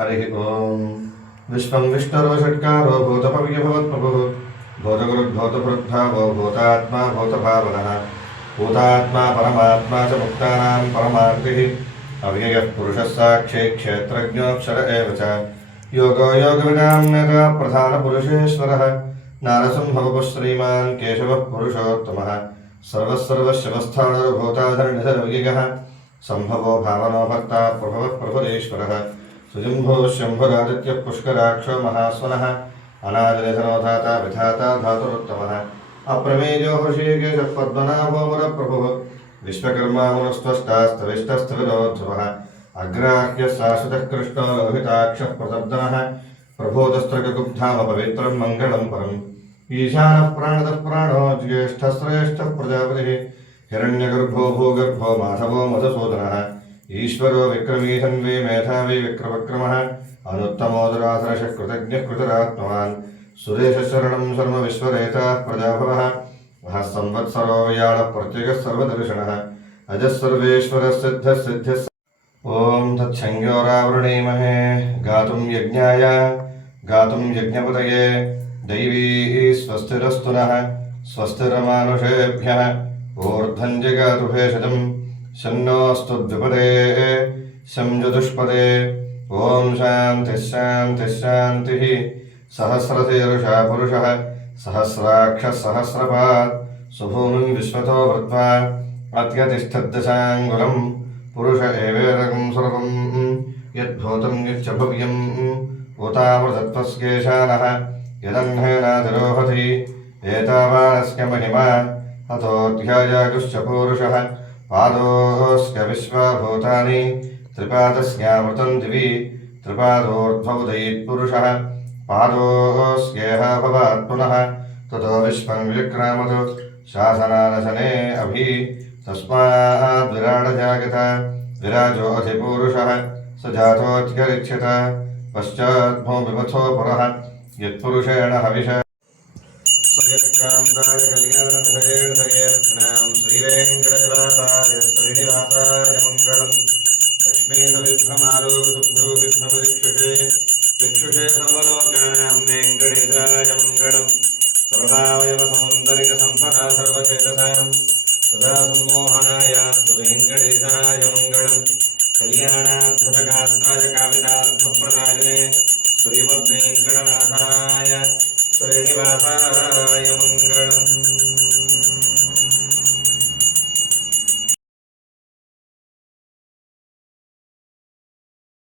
हरि ओम विश्वं विष्णुर्वषट्कारो भूतपविभवत्प्रभुः भूतगुरुर्भूतभृद्भावो भूतात्मा भूतभावनः भूतात्मा परमात्मा च मुक्तानां परमार्थिः अव्ययः पुरुषः साक्षी क्षेत्रज्ञोऽक्षर एव च योगो योगविदाम्यता प्रधानपुरुषेश्वरः नारसिंहवपुः श्रीमान् केशवः पुरुषोत्तमः सर्वस्सर्वशिवस्थाणुर्भूताधरनिधरव्ययः सम्भवो भावनो भक्ता प्रभवः प्रभुरेश्वरः सुजम्भो शम्भुरादित्यः पुष्कराक्षो महास्वनः अनादिनिधनोधाता विधाता धातुरुत्तमः अप्रमेयो हृषीकेशः पद्मनाभो मुरप्रभुः विश्वकर्मा मुनस्त्वष्टास्तविष्टस्थिविरोध्रुवः अग्राह्यः शाश्वतः कृष्णो लोहिताक्षः प्रतब्धनः प्रभोदस्त्रगुब्धाम पवित्रं मङ्गलं परम् ईशानः प्राणतः प्राणो ज्येष्ठश्रेष्ठः प्रजापतिः हिरण्यगर्भो भूगर्भो माधवो मधुसूदनः ईश्वरो विक्रमी धन्वी मेधावी विक्रमक्रमः अनुत्तमोदराधरशः कृतज्ञः कृतरात्मवान् सुरेशशरणं शर्म विश्वरेताः प्रजाभवः वः संवत्सरो व्याळः प्रत्यगः सर्वदर्शनः अजः सर्वेश्वरः सिद्धः सिद्ध्यः ॐ तत्संज्ञोरावृणीमहे गातुं यज्ञाय गातुं यज्ञपतये दैवी स्वस्तिरस्तु नः स्वस्तिरमानुषेभ्यः ऊर्ध्वं जगातु भेषजं शन्नोऽस्तु द्विपदे शं चतुष्पदे ॐ शान्तिः शान्तिः शान्तिः सहस्रशीर्षा पुरुषः सहस्राक्षः सहस्रपात् सुभूमिं विश्वतो वृत्वा अत्यतिष्ठद्दशाङ्गुलं पुरुष एवेदकं सर्वं यद्भूतं यच्च भव्यं भूतामृतत्वस्येषानः यदह्नेनातिरोहति एतावानस्य महिमा अतोऽध्यायागुश्च पूरुषः पादोऽस्य विश्वभूतानि त्रिपादस्यामृतं दिवि त्रिपादोर्ध्वोदयेत्पुरुषः पादोऽस्येह भवात् पुनः ततो विश्वं विक्रामतु शासनानशने अभि तस्माद् विराडजागत विराजोऽधिपूरुषः स जातोऽत्यरिच्यत पश्चाद्भो विमथो पुरः यत्पुरुषेण हविष सूर्यकान्ताय कल्याणधरेणधरेऽर्चनां श्रीवेङ्कटनिवासाय श्रीनिवासाय मङ्गलम् लक्ष्मीसविभ्रमालोकशुभ्रूविभ्रमदिक्षुषे चक्षुषे सर्वलोकानां वेङ्कटेशाय मङ्गलम् सर्वावयवसमन्तरिकसम्पदा सर्वचेतसां सदा सम्मोहनाय वेङ्कटेशाय मङ्गलम् कल्याणाद्भुतगात्राय कामितार्थप्रदायिने श्रीमद्वेङ्कटनाथाय श्रीनिवासाय मङ्गलम्